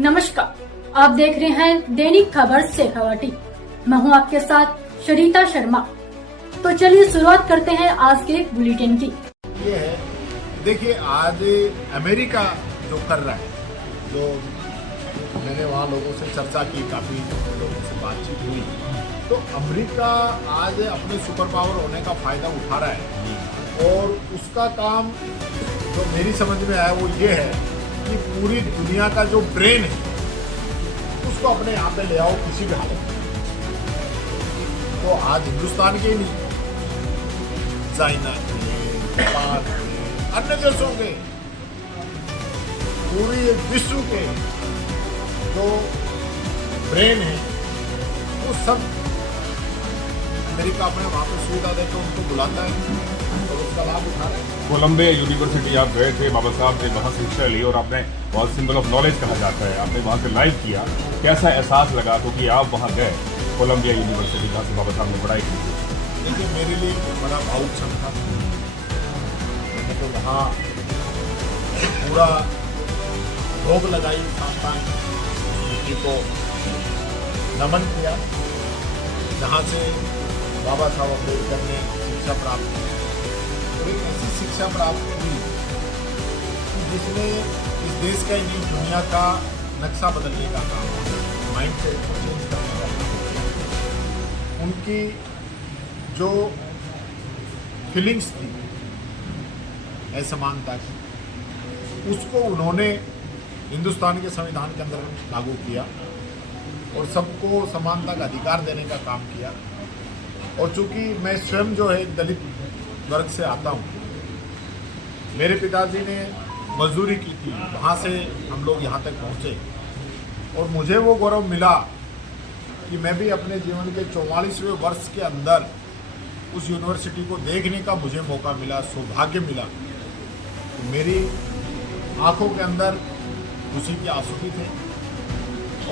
नमस्कार, आप देख रहे हैं दैनिक खबर शेखावाटी। मैं हूं आपके साथ शरीता शर्मा। तो चलिए शुरुआत करते हैं आज के बुलेटिन की। ये है, देखिए आज अमेरिका जो कर रहा है, जो मैंने वहाँ लोगों से चर्चा की, काफ़ी लोगों से बातचीत हुई, तो अमेरिका आज अपने सुपर पावर होने का फायदा उठा रहा है और उसका काम जो मेरी समझ में आया वो ये है कि पूरी दुनिया का जो ब्रेन है उसको अपने यहाँ पे ले आओ किसी भी हालत में। तो आज हिंदुस्तान के नहीं, चाइना के, जापान के, अन्य देशों के, पूरी विश्व के जो ब्रेन है वो सब अमेरिका अपने वहाँ पे सुविधा देकर उनको बुलाता है और उसका लाभ उठा रहे हैं। कोलंबिया यूनिवर्सिटी आप गए थे, बाबा साहब ने वहाँ शिक्षा ली और आपने बहुत सिंबल ऑफ नॉलेज कहा जाता है, आपने वहाँ से लाइव किया, कैसा एहसास लगा क्योंकि आप वहाँ गए कोलंबिया यूनिवर्सिटी जहाँ से बाबा साहब ने पढ़ाई की? देखिए मेरे लिए बड़ा भावुक क्षण था। मैंने तो वहाँ पूरा भोग लगाई, मिट्टी को नमन किया जहाँ से बाबा साहब अम्बेडकर ने शिक्षा प्राप्त की और एक ऐसी शिक्षा प्राप्त हुई जिसने इस देश का ही नहीं दुनिया का नक्शा बदलने का काम, माइंड सेट को चेंज करने का काम। उनकी जो फीलिंग्स थी असमानता की, उसको उन्होंने हिंदुस्तान के संविधान के अंदर लागू किया और सबको समानता का अधिकार देने का काम किया। और चूंकि मैं स्वयं जो है दलित वर्ग से आता हूँ, मेरे पिताजी ने मजदूरी की थी, वहाँ से हम लोग यहाँ तक पहुँचे और मुझे वो गौरव मिला कि मैं भी अपने जीवन के 44वें वर्ष के अंदर उस यूनिवर्सिटी को देखने का मुझे मौका मिला, सौभाग्य मिला। तो मेरी आंखों के अंदर खुशी के आंसू भी थे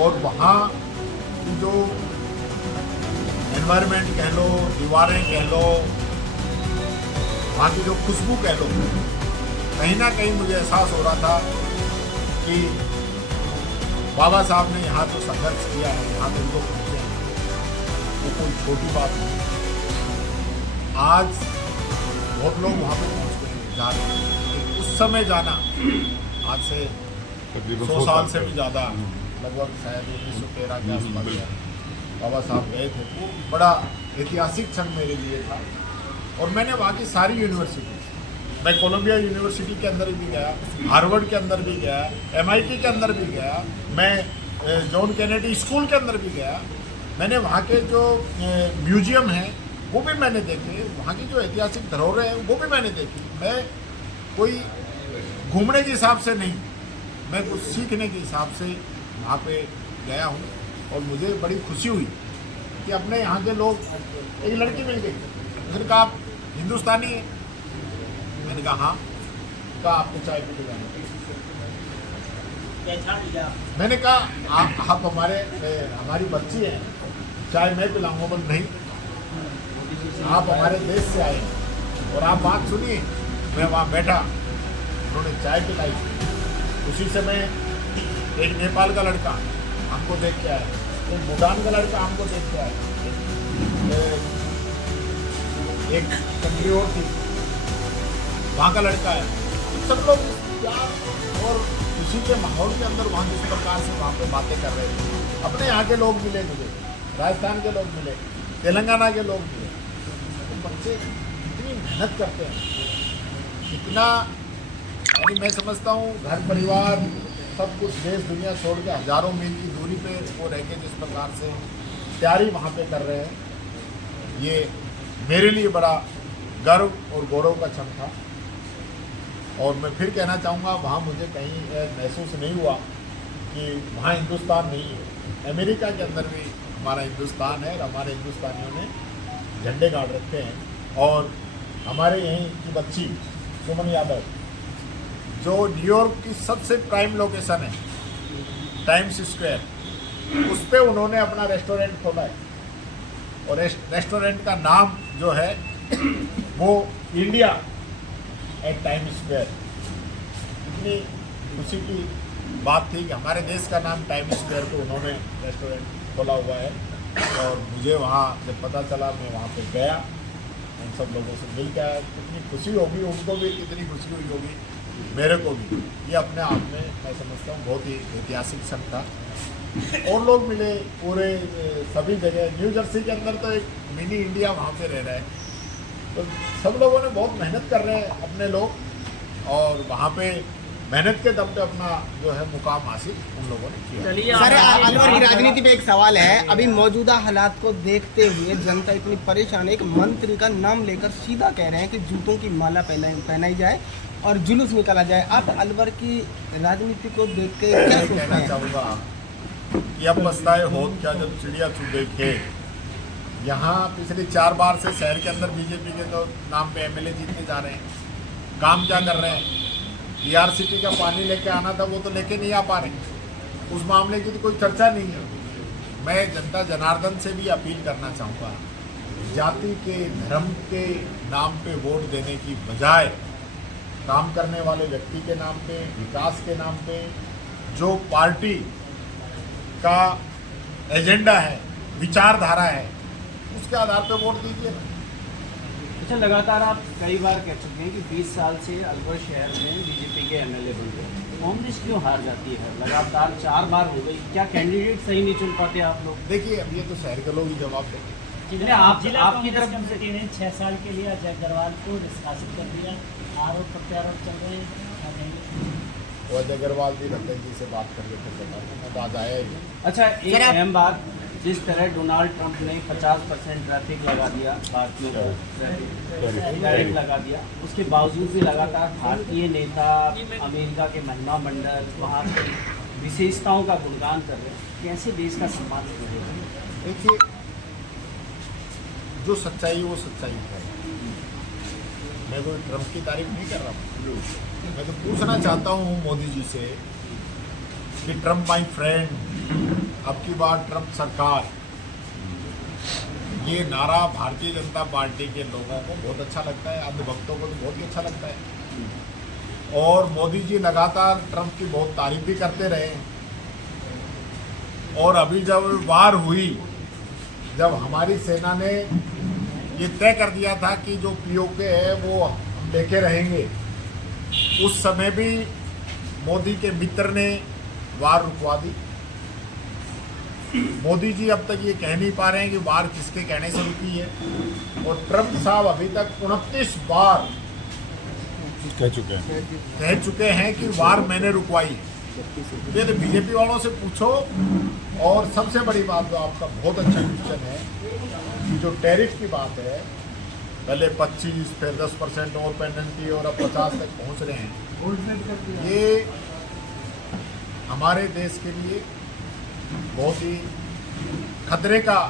और वहाँ की जो एनवायरनमेंट कह लो, दीवारें कह लो, वहाँ की जो खुशबू कह लो, कहीं ना कहीं मुझे एहसास हो रहा था कि बाबा साहब ने यहाँ तो संघर्ष किया है, यहाँ तो उनको पहुँचे हैं, वो कोई छोटी बात नहीं। आज बहुत लोग वहाँ पे पहुँच गए, जा रहे हैं। तो उस समय जाना, आज से 100 साल से भी ज़्यादा, लगभग शायद 1913 के आसपास बाबा साहब गए थे, वो बड़ा ऐतिहासिक क्षण मेरे लिए था। और मैंने वहाँ की सारी यूनिवर्सिटी, मैं कोलंबिया यूनिवर्सिटी के अंदर भी गया, हार्वर्ड के अंदर भी गया, MIT के अंदर भी गया, मैं जॉन कैनेडी स्कूल के अंदर भी गया। मैंने वहाँ के जो म्यूजियम हैं वो भी मैंने देखे, वहाँ की जो ऐतिहासिक धरोहरें हैं वो भी मैंने देखी। मैं कोई घूमने के हिसाब से नहीं, मैं कुछ सीखने के हिसाब से वहाँ पे गया हूँ और मुझे बड़ी खुशी हुई कि अपने यहाँ के लोग, एक लड़की मिल गई, उसने कहा आप हिंदुस्तानी हैं? मैंने कहा हाँ। कहा आपको चाय पी के जाना? मैंने कहा आप हमारी बच्ची हैं, चाय मैं पिलाऊंगा? बोल नहीं, आप हमारे देश से आए और आप बात सुनिए। मैं वहाँ बैठा, उन्होंने चाय पिलाई। उसी समय एक नेपाल का लड़का हमको देख के आया, एक भूटान का लड़का हमको देख के आया, एक कंट्री और थी वहाँ का लड़का है। सब लोग प्यार और खुशी के माहौल के अंदर वहाँ जिस प्रकार से वहाँ पे बातें कर रहे थे। अपने यहाँ के लोग मिले, मुझे राजस्थान के लोग मिले, तेलंगाना के लोग मिले। तो बच्चे इतनी मेहनत करते हैं, इतना, यानी मैं समझता हूँ घर परिवार सब कुछ देश दुनिया छोड़ के हजारों मील की दूरी पे वो रह के जिस प्रकार से तैयारी वहाँ पे कर रहे हैं, ये मेरे लिए बड़ा गर्व और गौरव का क्षण था। और मैं फिर कहना चाहूँगा, वहाँ मुझे कहीं महसूस नहीं हुआ कि वहाँ हिंदुस्तान नहीं है। अमेरिका के अंदर भी हमारा हिंदुस्तान है और हमारे हिंदुस्तानियों ने झंडे गाड़ रखे हैं। और हमारे यहीं की बच्ची सुमन यादव, जो न्यूयॉर्क की सबसे प्राइम लोकेशन है, टाइम्स स्क्वायर, उस पर उन्होंने अपना रेस्टोरेंट खोला है और रेस्टोरेंट का नाम जो है वो इंडिया एट टाइम्स स्क्वायर। इतनी खुशी की बात थी कि हमारे देश का नाम टाइम स्क्वायर पे उन्होंने रेस्टोरेंट खोला हुआ है, और मुझे वहाँ जब पता चला मैं वहाँ पे गया, उन सब लोगों से मिल के आया। कितनी खुशी होगी उनको भी, कितनी खुशी हुई होगी मेरे को भी। ये अपने आप में मैं समझता हूँ बहुत ही ऐतिहासिक क्षण था। और लोग मिले पूरे सभी जगह। न्यू जर्सी के अंदर तो एक मिनी इंडिया वहाँ पे रह रहा है, तो सब लोगों ने बहुत मेहनत कर रहे हैं अपने लोग, और वहाँ पे मेहनत के दम पे अपना जो है मुकाम हासिल उन लोगों ने किया। सर, अलवर की राजनीति पे एक सवाल है। अभी मौजूदा हालात को देखते हुए जनता इतनी परेशान है, एक मंत्री का नाम लेकर सीधा कह रहे हैं कि जूतों की माला पहनाई जाए और जुलूस निकाला जाए। आप अलवर की राजनीति को देख के क्या सोचते कहना हैं? चाहूँगा कि अब पछताए होत क्या जब चिड़िया चुगे खेत। यहाँ पिछले 4 बार से शहर के अंदर बीजेपी के तो नाम पे एमएलए जीतने जा रहे हैं। काम क्या कर रहे हैं? बीआरसीपी का पानी लेके आना था, वो तो लेके नहीं आ पा रहे। उस मामले की तो कोई चर्चा नहीं है। मैं जनता जनार्दन से भी अपील करना चाहूँगा, जाति के धर्म के नाम पे वोट देने की बजाय काम करने वाले व्यक्ति के नाम पे, विकास के नाम पे, जो पार्टी का एजेंडा है, विचारधारा है, उसके आधार पे वोट दीजिए ना। अच्छा, लगातार आप कई बार कह चुके हैं कि 20 साल से अलवर शहर में बीजेपी के एमएलए बन गए, कांग्रेस क्यों हार जाती है? लगातार 4 बार हो गई, क्या कैंडिडेट सही नहीं चुन पाते आप लोग? देखिए, अब ये तो शहर के लोग ही जवाब देंगे। जितने आपकी तरफ कमेटी ने 6 साल के लिए अजय अग्रवाल को निष्कासित कर दिया, आरोप प्रत्यारोप चल रहे हैं। वो अजय अग्रवाल जी रतन जी से बात कर लेते थे, मैं तो आज आया ही। अच्छा, एक अहम बात, जिस तरह डोनाल्ड ट्रंप ने 50% ट्रैफिक लगा दिया, भारतीयों को टैरिफ लगा दिया, उसके बावजूद भी लगातार भारतीय नेता अमेरिका के महिमा मंडल वहाँ की विशेषताओं का गुणगान कर रहे हैं। कैसे देश का सम्मान करेगा? देखिए, जो सच्चाई है वो सच्चाई है। मैं कोई ट्रंप की तारीफ नहीं कर रहा हूँ। मैं तो पूछना चाहता हूँ मोदी जी से कि ट्रंप माय फ्रेंड, अब की बार ट्रंप सरकार, ये नारा भारतीय जनता पार्टी के लोगों को बहुत अच्छा लगता है, अंधभक्तों को तो बहुत ही अच्छा लगता है। और मोदी जी लगातार ट्रंप की बहुत तारीफ भी करते रहे। और अभी जब वार हुई, जब हमारी सेना ने ये तय कर दिया था कि जो पीओके है वो हम लेके रहेंगे, उस समय भी मोदी के मित्र ने वार रुकवा दी। मोदी जी अब तक ये कह नहीं पा रहे हैं कि वार किसके कहने से रुकी है। और ट्रंप साहब अभी तक 29 बार कह चुके हैं कि वार मैंने रुकवाई है। ये तो बीजेपी वालों से पूछो। और सबसे बड़ी बात, जो आपका बहुत अच्छा क्वेश्चन है, जो टैरिफ की बात है, पहले 25 फिर 10% और पेनल्टी और अब 50 तक पहुंच रहे हैं। ये हमारे देश के लिए बहुत ही खतरे का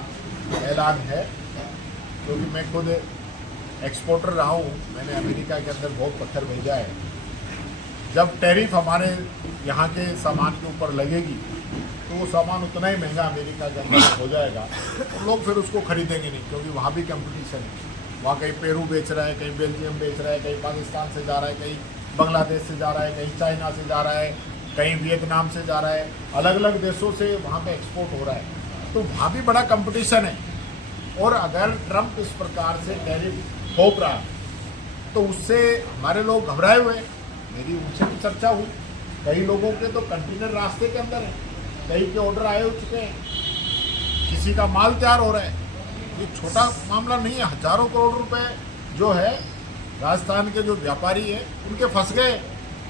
ऐलान है, क्योंकि मैं खुद एक्सपोर्टर रहा हूँ। मैंने अमेरिका के अंदर बहुत पत्थर भेजा है। जब टैरिफ हमारे यहाँ के सामान के ऊपर लगेगी तो वो सामान उतना ही महंगा अमेरिका के अंदर हो जाएगा, और लोग फिर उसको खरीदेंगे नहीं, क्योंकि वहाँ भी कंपटीशन है। वहाँ कहीं पेरू बेच रहा है, कहीं बेल्जियम बेच रहा है, कहीं पाकिस्तान से जा रहा है, कहीं बांग्लादेश से जा रहा है, कहीं चाइना से जा रहा है, कहीं वियतनाम से जा रहा है। अलग अलग देशों से वहाँ पे एक्सपोर्ट हो रहा है, तो वहाँ भी बड़ा कंपटीशन है। और अगर ट्रंप इस प्रकार से टैरिफ थोप रहा है तो उससे हमारे लोग घबराए हुए। मेरी उनसे भी चर्चा हुई, कई लोगों के तो कंटेनर रास्ते के अंदर है, कई के ऑर्डर आए हो चुके हैं, किसी का माल तैयार हो रहा है। ये छोटा मामला नहीं है। हजारों करोड़ रुपए जो है राजस्थान के जो व्यापारी है उनके फंस गए।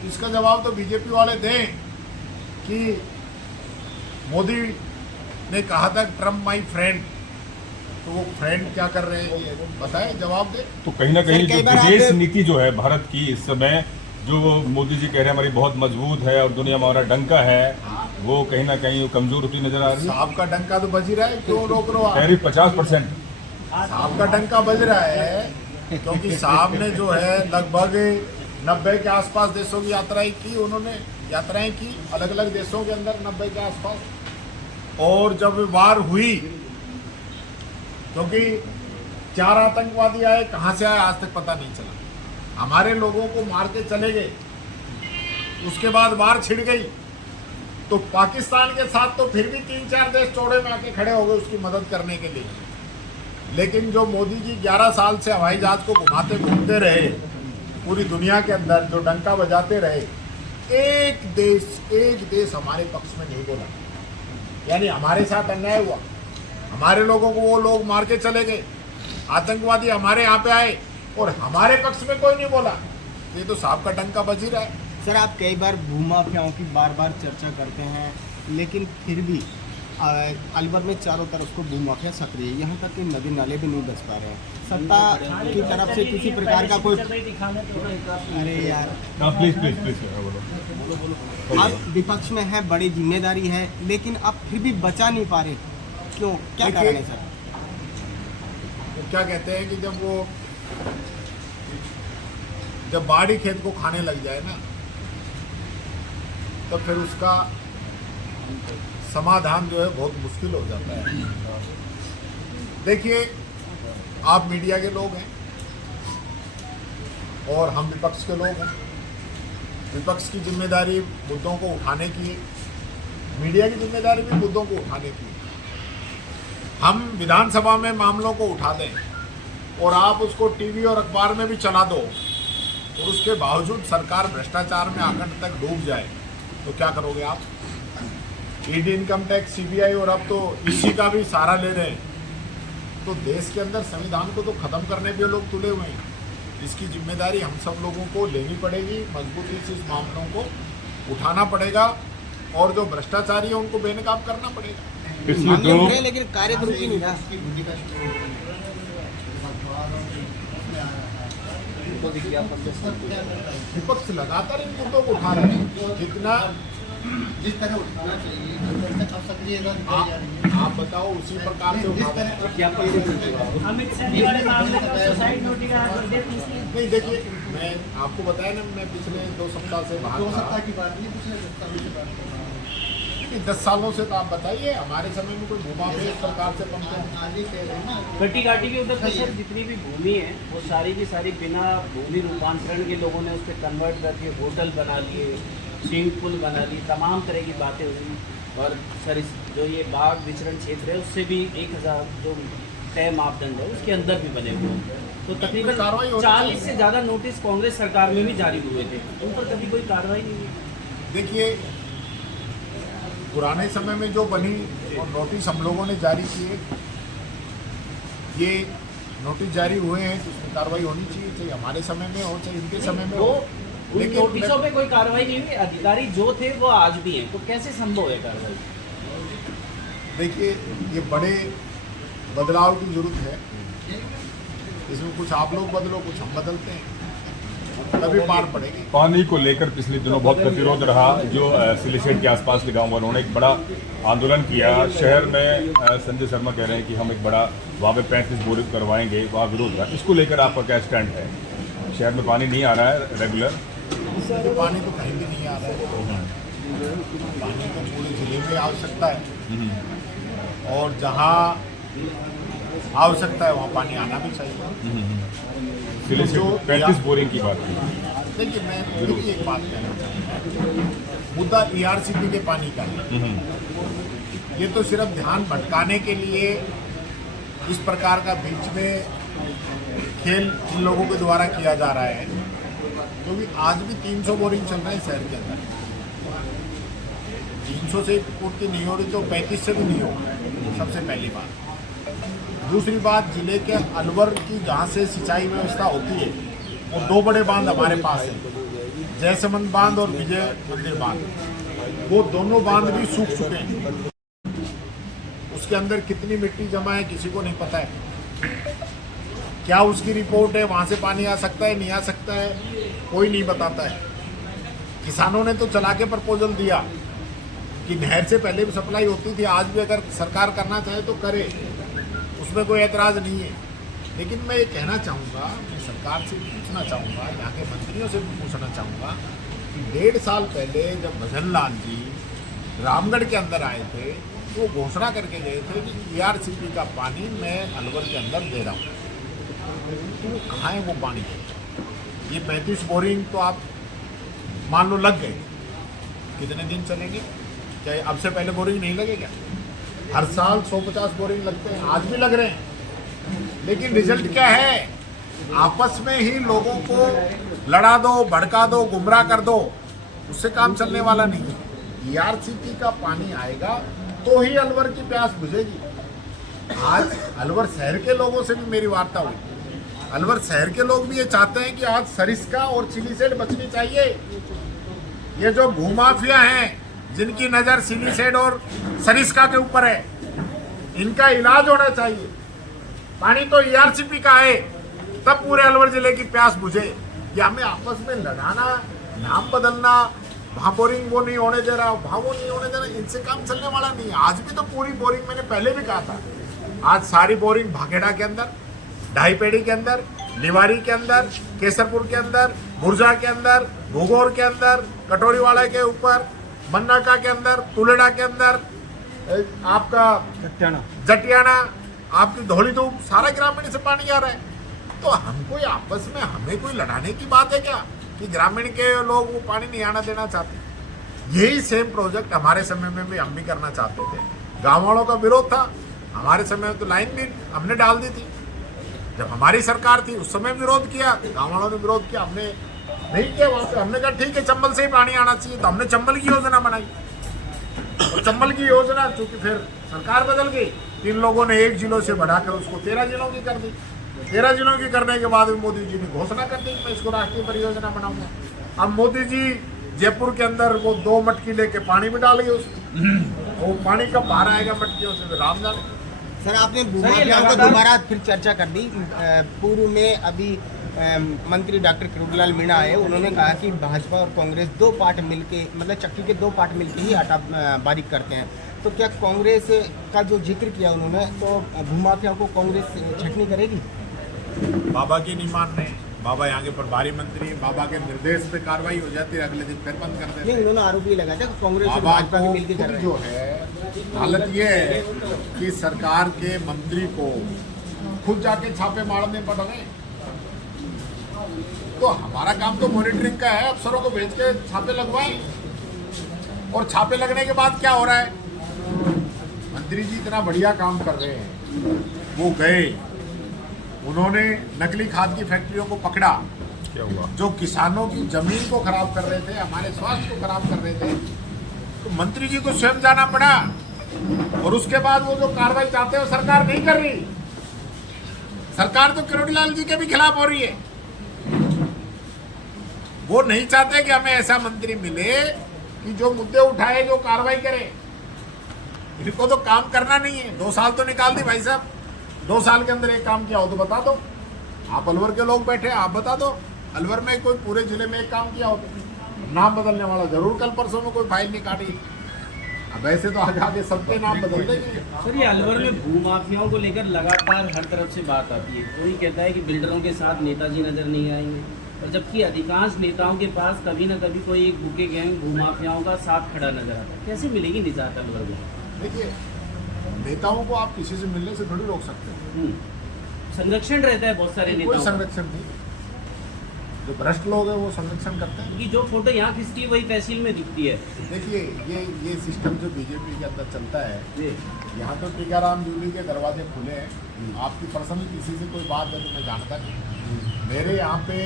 इसका जवाब तो बीजेपी वाले दें कि मोदी ने कहा था ट्रम्प माई फ्रेंड, तो वो फ्रेंड क्या कर रहे हैं, ये बताएं, जवाब दें। तो कहीं ना कहीं जो विदेश नीति जो है भारत की इस समय, जो मोदी जी कह रहे हैं हमारी बहुत मजबूत है और दुनिया में हमारा डंका है, वो कहीं ना कहीं कमजोर होती नजर आ रही है। साहब का डंका तो बज ही रहा है, क्यों रोक रहे हो आप? टैरिफ 50%। साहब का डंका बज रहा है क्योंकि साहब ने जो है लगभग 90 के आसपास देशों की यात्राएं की। उन्होंने यात्राएं की अलग अलग देशों के अंदर 90 के आसपास। और जब वार हुई, क्योंकि 4 आतंकवादी आए, कहाँ से आए आज तक पता नहीं चला। हमारे लोगों को मार के चले गए, उसके बाद वार छिड़ गई। तो पाकिस्तान के साथ तो फिर भी 3-4 देश चौड़े में आके खड़े हो गए उसकी मदद करने के लिए। लेकिन जो मोदी जी 11 साल से हवाई जहाज को घुमाते घूमते रहे पूरी दुनिया के अंदर, जो डंका बजाते रहे, एक देश हमारे पक्ष में नहीं बोला। यानी हमारे साथ अन्याय हुआ, हमारे लोगों को वो लोग मार के चले गए, आतंकवादी हमारे यहाँ पे आए और हमारे पक्ष में कोई नहीं बोला। ये तो साहब का डंका बज ही रहा है। सर, आप कई बार भूमाफियाओं की बार बार चर्चा करते हैं, लेकिन फिर भी अलवर में चारों तरफ को भूमाफिया सक्रिय है, यहाँ तक कि नदी नाले भी नहीं बच पा रहे हैं। सत्ता की तरफ से किसी प्रकार का कोई, अरे यार प्लीज बोलो। आप विपक्ष में है, बड़ी जिम्मेदारी है, लेकिन आप फिर भी बचा नहीं पा रहे, क्यों, क्या कारण है सर? तो क्या कहते हैं कि जब बाढ़ ही खेत को खाने लग जाए ना, तो फिर उसका समाधान जो है बहुत मुश्किल हो जाता है। देखिए, आप मीडिया के लोग हैं और हम विपक्ष के लोग हैं। विपक्ष की जिम्मेदारी मुद्दों को उठाने की है, मीडिया की जिम्मेदारी भी मुद्दों को उठाने की है। हम विधानसभा में मामलों को उठा दें और आप उसको टीवी और अखबार में भी चला दो और उसके बावजूद सरकार भ्रष्टाचार में आखंड तक डूब जाए, तो क्या करोगे आप? ईडी, इनकम टैक्स, सीबीआई और अब तो ईसी का भी सहारा ले रहे हैं। तो देश के अंदर संविधान को तो खत्म करने पे लोग तुले हुए हैं। इसकी जिम्मेदारी हम सब लोगों को लेनी पड़ेगी, मजबूती से इस मामलों को उठाना पड़ेगा और जो भ्रष्टाचारी है उनको बेनकाब करना पड़ेगा। लेकिन कार्य तो रुकी नहीं ना। विपक्ष लगातार इन मुद्दों को उठा रहे हैं, जितना जिस तरह उठाना चाहिए, अब सक्रिय आप बताओ उसी प्रकार से उठा रहे हैं। अमित शाह जी वाले मामले का सुसाइड नोटिस का नहीं, देखिए, मैं आपको बताया ना, मैं पिछले 2 सप्ताह से बाहर 2 था। सप्ताह की बात नहीं, पिछले सप्ताह की बात कर रहा हूँ। 10 सालों से तो आप बताइए, हमारे समय में कोई भूमाफिया इस प्रकार से पंपते हैं? आज ही कह रहे हैं ना, घटी घाटी के उधर तो सर जितनी भी भूमि है वो सारी की सारी बिना भूमि रूपांतरण के लोगों ने उस पर कन्वर्ट करके होटल बना लिए, स्विमिंग पूल बना लिए, तमाम तरह की बातें हुई। और सर जो ये बाघ विचरण क्षेत्र है उससे भी 1000 जो तय मापदंड है उसके अंदर भी बने हुए हैं। तो तकरीबन कार्रवाई होनी 40 से ज़्यादा नोटिस कांग्रेस सरकार में भी जारी हुए थे, उन पर कभी कोई कार्रवाई नहीं हुई। देखिए, पुराने समय में जो बनी और नोटिस हम लोगों ने जारी किए, ये नोटिस जारी हुए हैं तो उसमें कार्रवाई होनी चाहिए, चाहे हमारे समय में हो चाहे इनके समय में हो। उन लेकिन नोटिसों पे कोई कार्रवाई नहीं हुई, अधिकारी जो थे वो आज भी हैं, तो कैसे संभव है कार्रवाई? देखिए, ये बड़े बदलाव की जरूरत है। इसमें कुछ आप लोग बदलो, कुछ हम बदलते हैं, तभी पार पड़ेगी। पानी को लेकर पिछले दिनों बहुत गतिरोध रहा। जो सिलिशेट के आसपास के गाँव वालों ने एक बड़ा आंदोलन किया। शहर में संजय शर्मा कह रहे हैं कि हम एक बड़ा वहाँ पे 35 बोरिंग करवाएंगे, वहाँ विरोध रहा। इसको लेकर आपका क्या स्टैंड है? शहर में पानी नहीं आ रहा है रेगुलर, पानी तो कहीं भी नहीं आ रहा है। पानी तो पूरे जिले में आवश्यकता है और जहाँ आवश्यकता है वहाँ पानी आना भी चाहिए। सिलिशेट 35 बोरिंग की बात की। देखिए, मैं देखिए एक बात कहना चाहूँगा, मुद्दा ERCP के पानी का है। ये तो सिर्फ ध्यान भटकाने के लिए इस प्रकार का बीच में खेल इन लोगों के द्वारा किया जा रहा है, क्योंकि आज भी 300 बोरिंग चल रहे हैं शहर के अंदर। 300 से पूर्ति नहीं हो रही तो 35 से भी नहीं होगी, सबसे पहली बात। दूसरी बात, जिले के अलवर की जहाँ से सिंचाई व्यवस्था होती है वो 2 बड़े बांध हमारे पास हैं, जयसमंद बांध और विजय मंदिर बांध। वो दोनों बांध भी सूख चुके हैं। उसके अंदर कितनी मिट्टी जमा है किसी को नहीं पता है। क्या उसकी रिपोर्ट है, वहाँ से पानी आ सकता है नहीं आ सकता है, कोई नहीं बताता है। किसानों ने तो चला के प्रपोजल दिया कि नहर से पहले भी सप्लाई होती थी, आज भी अगर सरकार करना चाहे तो करे, उसमें कोई एतराज़ नहीं है। लेकिन मैं ये कहना चाहूँगा, मैं सरकार से पूछना चाहूँगा, यहाँ के मंत्रियों से भी पूछना चाहूँगा कि 1.5 साल पहले जब भजन लाल जी रामगढ़ के अंदर आए थे तो वो घोषणा करके गए थे कि ERCP का पानी मैं अलवर के अंदर दे रहा हूँ। तो वो कहाँ है वो पानी? ये 35 बोरिंग तो आप मान लो लग गए, कितने दिन चलेंगे? क्या अब से पहले बोरिंग नहीं लगे क्या? हर साल 150 बोरिंग लगते हैं, आज भी लग रहे हैं, लेकिन रिजल्ट क्या है? आपस में ही लोगों को लड़ा दो, भड़का दो, गुमराह कर दो, उससे काम चलने वाला नहीं है। ERCP का पानी आएगा तो ही अलवर की प्यास बुझेगी। आज अलवर शहर के लोगों से भी मेरी वार्ता हुई। अलवर शहर के लोग भी ये चाहते हैं कि आज सरिस्का और सिलीसेड बचनी चाहिए। ये जो भूमाफिया हैं जिनकी नज़र सिलीसेड और सरिस्का के ऊपर है, इनका इलाज होना चाहिए। पानी तो ERCP का है, तब पूरे अलवर जिले की प्यास बुझे। ये हमें आपस में लड़ाना, नाम बदलना, वहाँ बोरिंग वो नहीं होने दे रहा, वहाँ वो नहीं होने दे रहा, इनसे काम चलने वाला नहीं है। आज भी तो पूरी बोरिंग, मैंने पहले भी कहा था, आज सारी बोरिंग भाखेड़ा के अंदर, ढाईपेड़ी के अंदर, लिवारी के अंदर, केसरपुर के अंदर, मुरजा के अंदर, भूगोर के अंदर, कटोरीवाला के ऊपर, मन्नाका के अंदर, तुलेड़ा के अंदर, आपका जटियाना, आपकी धौली धूप, सारा ग्रामीण से पानी आ रहा है। तो हमको आपस में हमें कोई लड़ाने की बात है क्या कि ग्रामीण के लोग वो पानी नहीं आना देना चाहते? यही सेम प्रोजेक्ट हमारे समय में भी हम भी करना चाहते थे। गाँव वालों का विरोध था, हमारे समय में तो लाइन भी हमने डाल दी थी। जब हमारी सरकार थी उस समय विरोध किया, गाँव वालों ने विरोध किया, हमने नहीं किया। वहाँ पे हमने कहा ठीक है, चंबल से ही पानी आना चाहिए, तो हमने चंबल की योजना बनाई। और चंबल की योजना चूंकि फिर सरकार बदल गई, 3 लोगों ने 1 जिलों से बढ़ाकर उसको 13 जिलों की कर दी। 13 जिलों की करने के बाद मोदी जी ने घोषणा कर दी मैं इसको राष्ट्रीय परियोजना बनाऊंगा। अब मोदी जी जयपुर के अंदर वो 2 मटकी लेके पानी भी डाल गए उसमें, वो पानी कब बाहर आएगा मटकियों से राम जाने। सर, आपने भूमाफियाओं को दोबारा फिर चर्चा कर दी। पूर्व में अभी मंत्री डॉक्टर किरोड़ीलाल मीणा आए, उन्होंने कहा कि भाजपा और कांग्रेस 2 पार्ट मिलके, मतलब चक्की के 2 पार्ट मिलके ही आटा बारीक करते हैं। तो क्या कांग्रेस का जो जिक्र किया उन्होंने, तो भूमाफियाओं को कांग्रेस छटनी करेगी? बाबा की नहीं मान रहे, बाबा यहाँ के प्रभारी मंत्री, बाबा के निर्देश पे कार्रवाई हो जाती है, अगले दिन फिर बंद कर देते नहीं, हैं। उन्होंने आरोप भी लगाया था कि कांग्रेस और बाबा भाजपा को मिलकर कर रहे जो हैं। है हालत ये है कि सरकार के मंत्री को खुद जाके छापे मारने पड़ रहे हैं। तो हमारा काम तो मॉनिटरिंग का है, अफसरों को भेज के छापे लगवाएं। और छापे लगने के बाद क्या हो रहा है? मंत्री जी इतना बढ़िया काम कर रहे हैं, वो गए, उन्होंने नकली खाद की फैक्ट्रियों को पकड़ा, क्या हुआ? जो किसानों की जमीन को खराब कर रहे थे, हमारे स्वास्थ्य को खराब कर रहे थे, तो मंत्री जी को स्वयं जाना पड़ा। और उसके बाद वो जो कार्रवाई चाहते हैं वो सरकार नहीं कर रही। सरकार तो किरोड़ीलाल जी के भी खिलाफ हो रही है। वो नहीं चाहते कि हमें ऐसा मंत्री मिले कि जो मुद्दे उठाए, जो कार्रवाई करे। इनको तो काम करना नहीं है। 2 साल तो निकाल दी भाई साहब, 2 साल के अंदर एक काम किया हो तो बता दो। आप अलवर के लोग बैठे, आप बता दो अलवर में कोई पूरे जिले में एक काम किया हो तो। नाम बदलने वाला जरूर कल परसों में कोई फाइल नहीं काटी। अब ऐसे तो आगे सबके नाम बदल देंगे। सर, ये अलवर में भूमाफियाओं को लेकर लगातार हर तरफ से बात आती है। कोई कहता है कि बिल्डरों के साथ नेताजी नजर नहीं आएंगे, और जबकि अधिकांश नेताओं के पास कभी न कभी कोई एक बुके गैंग भूमाफियाओं का साथ खड़ा नजर आता है। कैसे मिलेगी निजात अलवर में? देखिए, नेताओं को आप किसी से मिलने से थोड़ी रोक सकते हैं। संरक्षण रहता है बहुत सारे कोई नेताओं का। संरक्षण नहीं, जो भ्रष्ट लोग हैं वो संरक्षण करते हैं। कि जो फोटो यहाँ खिंचती है वही तहसील में दिखती है। देखिए, ये सिस्टम जो बीजेपी के अंदर चलता है, यहाँ तो टीकाराम जूली के दरवाजे खुले हैं। आपकी पर्सनल किसी से कोई बात है तो मैं जानता नहीं। मेरे यहाँ पे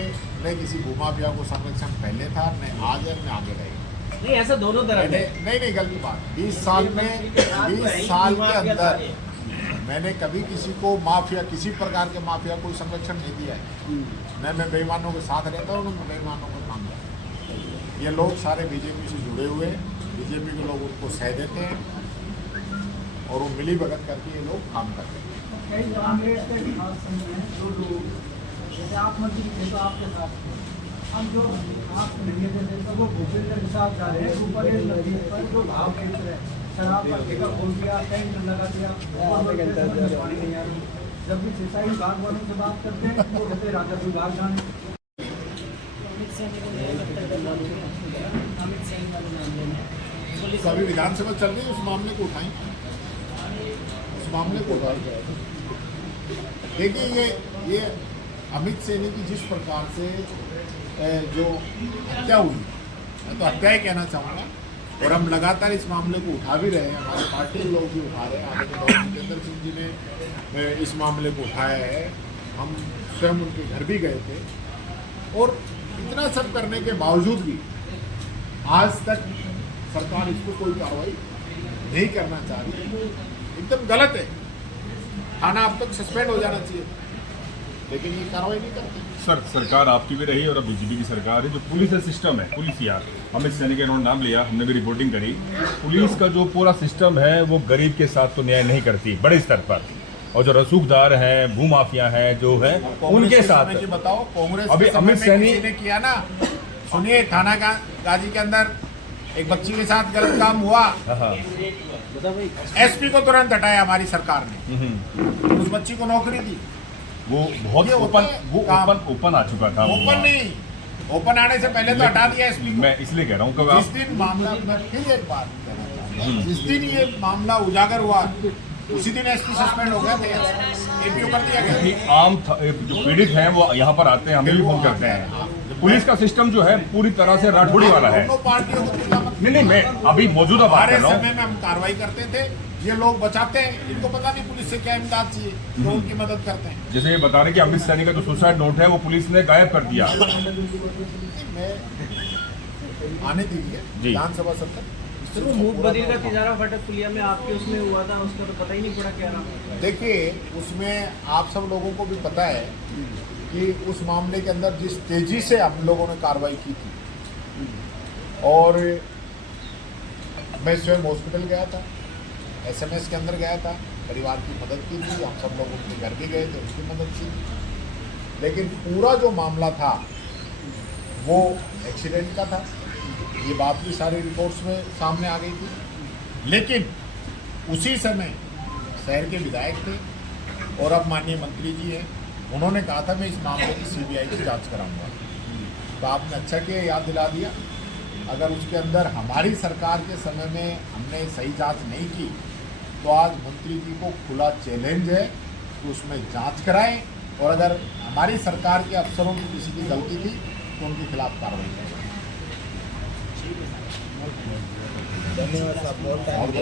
न किसी भूमाफिया को संरक्षण पहले था, न आज है, न आगे रहेगा। नहीं, ऐसा दोनों तरफ है। नहीं, गलत बात। 20 साल के अंदर मैंने कभी किसी को माफिया, किसी प्रकार के माफिया कोई संरक्षण नहीं दिया है। न मैं बेईमानों के साथ रहता हूँ, न बेईमानों को काम करता हूँ। ये लोग सारे बीजेपी से जुड़े हुए हैं, बीजेपी के लोग उनको सह देते हैं और वो मिली भगत करके ये लोग काम करते हैं। कई कांग्रेस के खास समूह हैं जो लोग, जैसे आप मंत्री थे तो आपके साथ हम जो आप नहीं देते तो वो भूपेंद्र हिसाब जा रहे हैं ऊपर नदी पर जो भाव खेल रहे हैं, शराब का ठेका खोल दिया, टेंट लगा दिया, पानी नहीं आ रही। जब भी सिंचाई विभाग वालों से बात करते हैं वो कहते हैं राजस्व विभाग जाने। अभी विधानसभा चल रही है, उस मामले को उठाएं, उस मामले को उठाएं। देखिए, ये अमित सैनी की जिस प्रकार से जो हत्या हुई, मैं तो हत्या ही कहना चाहूँगा, और हम लगातार इस मामले को उठा भी रहे हैं, हमारे पार्टी के लोग भी उठा रहे हैं। आदरणीय जितेंद्र सिंह जी ने इस मामले को उठाया है, हम स्वयं उनके घर भी गए थे। और इतना सब करने के बावजूद भी आज तक सरकार इस पर कोई कार्रवाई नहीं करना चाह रही है। एकदम गलत है, थाना अब तक सस्पेंड हो जाना चाहिए, लेकिन ये कार्रवाई नहीं करती। सर, सरकार आपकी भी रही और अब बीजेपी की सरकार है। जो पुलिस का सिस्टम है, पुलिस यार अमित सैनी के इन्होंने नाम लिया, हमने भी रिपोर्टिंग करी। पुलिस का जो पूरा सिस्टम है वो गरीब के साथ तो न्याय नहीं करती बड़े स्तर पर, और जो रसूखदार हैं, भूमाफिया हैं जो है उनके साथ। बताओ, कांग्रेस अभी अमित सैनी ने किया ना, सुनिए, थाना का गाजी के अंदर एक बच्ची के साथ गलत काम हुआ, एसपी को तुरंत हटाया हमारी सरकार ने, उस बच्ची को नौकरी दी। वो बहुत ये होता है काम। ओपन आ चुका था। ओपन नहीं, ओपन आने से पहले तो हटा दिया एसपी को। मैं इसलिए कह रहा हूँ जिस दिन मामला, मैं फिर एक बात कहना चाहता हूँ, जिस दिन ये मामला उजागर हुआ उसी दिन एसपी सस्पेंड हो गए थे, एपीओ कर दिया गया। आम जो पीड़ित हैं वो यहाँ पर आते हैं, हमें भी फोन करते हैं। पुलिस का सिस्टम जो है पूरी तरह से राठौड़ी वाला है। दोनों पार्टियों को नहीं, मैं अभी मौजूदा बात कर हमारे रहा हूँ। समय में हम कार्रवाई करते थे, ये लोग बचाते हैं, इनको पता नहीं पुलिस से क्या इमदाद चाहिए, तो उनकी मदद करते हैं। जैसे ये बता रहे कि अमित सैनी का जो सुसाइड नोट है वो पुलिस ने गायब कर दिया। मैं आने दीजिए विधानसभा सत्र। सर, वो मूक बधिर का तिजारा फाटक पुलिया में आपके उसमें हुआ था, उसका तो पता ही नहीं पड़ा क्या रहा। देखिए, उसमें आप सब लोगों को भी पता है कि उस मामले के अंदर जिस तेजी से हम लोगों ने कार्रवाई की थी, और मैं स्वयं हॉस्पिटल गया था, एसएमएस के अंदर गया था, परिवार की मदद की थी, हम सब लोग उनके घर भी गए थे, उनकी मदद की थी। लेकिन पूरा जो मामला था वो एक्सीडेंट का था, ये बात भी सारी रिपोर्ट्स में सामने आ गई थी। लेकिन उसी समय शहर के विधायक थे और अब माननीय मंत्री जी हैं, उन्होंने कहा था मैं इस मामले की सीबीआई की जांच कराऊंगा। तो आपने अच्छा किया, याद दिला दिया। अगर उसके अंदर हमारी सरकार के समय में हमने सही जांच नहीं की, तो आज मंत्री जी को खुला चैलेंज है कि उसमें जांच कराएं, और अगर हमारी सरकार के अफसरों की किसी की गलती थी तो उनके खिलाफ कार्रवाई करें। धन्यवाद साहब।